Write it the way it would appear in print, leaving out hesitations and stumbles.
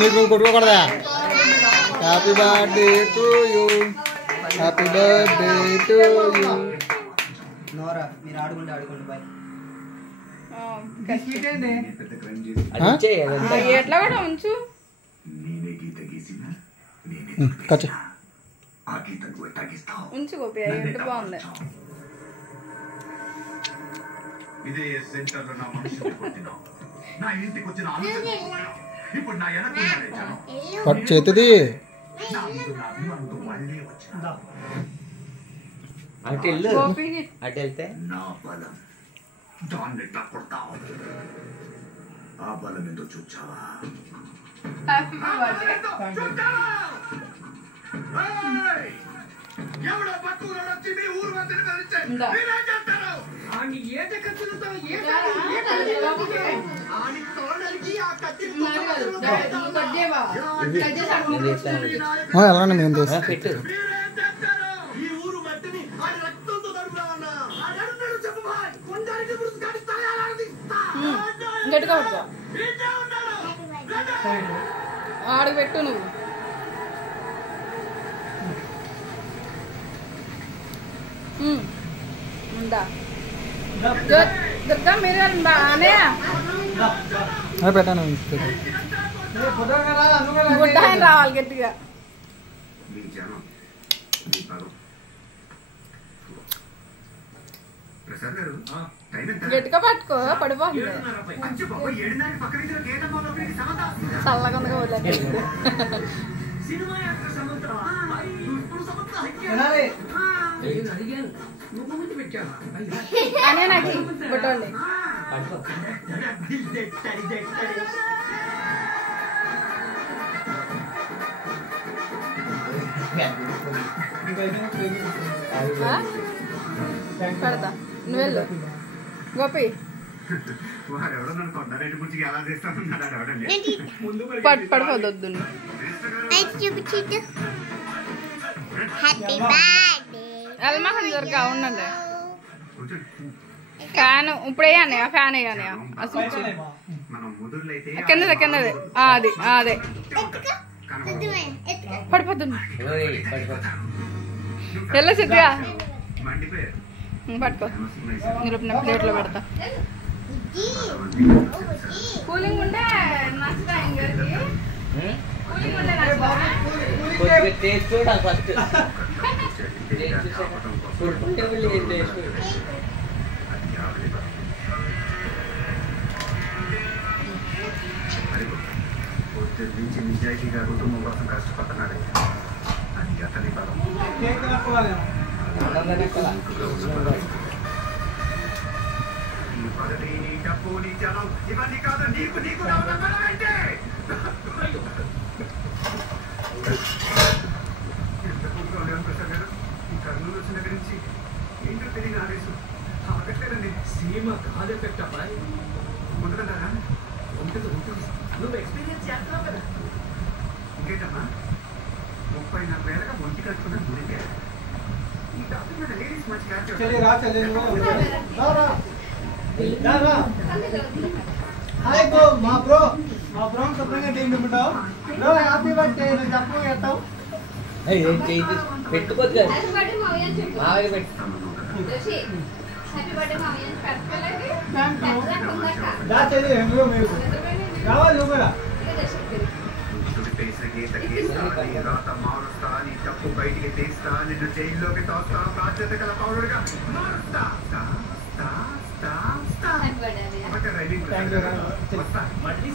నీకు కొట్టుకోకూడదా? Happy birthday to you, happy birthday to you. నోరా మీరు ఆడుకుంటే ఆడుకోండి బాయ్. ఎట్లా కూడా ఉంచు. ఉంచు గోపి ఎంత బాగుంది. ఇదే సెంటర్లో నా మనుషులు కొట్టినా నా ఇంటికి వచ్చిన ఆలోచన ఇప్పుడు నా వెనక చేతిది అటు వెళ్తే నా బలం దాన్ని ఎట్లా కొడతావు? ఆ బలం ఏంటో చూచావా? ఎవడో పక్కూరు వచ్చి మీ ఊరు మందిని కలిస్తే మీరేం చేస్తారు? ఎలా మేము పెట్టు. గట్టిగా పట్టుకో. ఆడికి పెట్టు నువ్వు. ఉందా దుర్గా మీరు అనే పెట్టాను. గుడ్డ ఆయన రావాలి గట్టిగా. గట్టిగా పట్టుకో పడిపోతుంది. చల్లగా ఉంది వదిలేదు. అనే నాకు బుట్టండి. పెడతా నువ్వు వెళ్ళు గోపి. పడిపోద్దు. అల్మహం దొరకా ఉండండి. ఫ్యాన్ ఇప్పుడే అన్నయ్య, ఫ్యాన్ వేయన్నయ్య. అసలు కిందదే అది అదే పడిపోతుంది. ఎలా సిద్ధిగా పట్టుకో. మీరు ప్లేట్లో పెడతా. కూలింగ్ ఉండే నచ్చుతా ఇంకరికి. కూలింగ్ ఉండే చూడాలి ఫస్ట్. నుంచి నిజాయితీగా కుటుంబం కోసం కష్టపడుతున్నాడు. అది అతని బలం. నీ పదవి, నీ డబ్బు, నీ జనం ఇవన్నీ కాదు. నీకు బలమైతే ఎంత పూర్తిగా లేవు ప్రసాద్ గారు. ఈ కర్నూలు వచ్చిన దగ్గర నుంచి ఏంటో తెలియని ఆదేశం ఆగట్లేదండి. సీమ కాదు ఎఫెక్ట్ అబ్బాయి. ఉంటుందంటారా? ఉంటుంది. నువ్వు ఎక్స్పీరియన్స్ చేస్తున్నావు కదా. ఇంకేంటమ్మా 34 ఏళ్ళగా ఒంటి కట్టుకున్న గుడిగా ఈ టాపిక్ మీద లేడీస్ మంచి పెట్టుకోవచ్చు కదా. మారుస్తా, నీ తప్పు బయటికి తీస్తా, నిన్ను జైల్లోకి తోస్తా, బాధ్యత గల పౌరుడిగా మారుస్తా. మళ్ళీ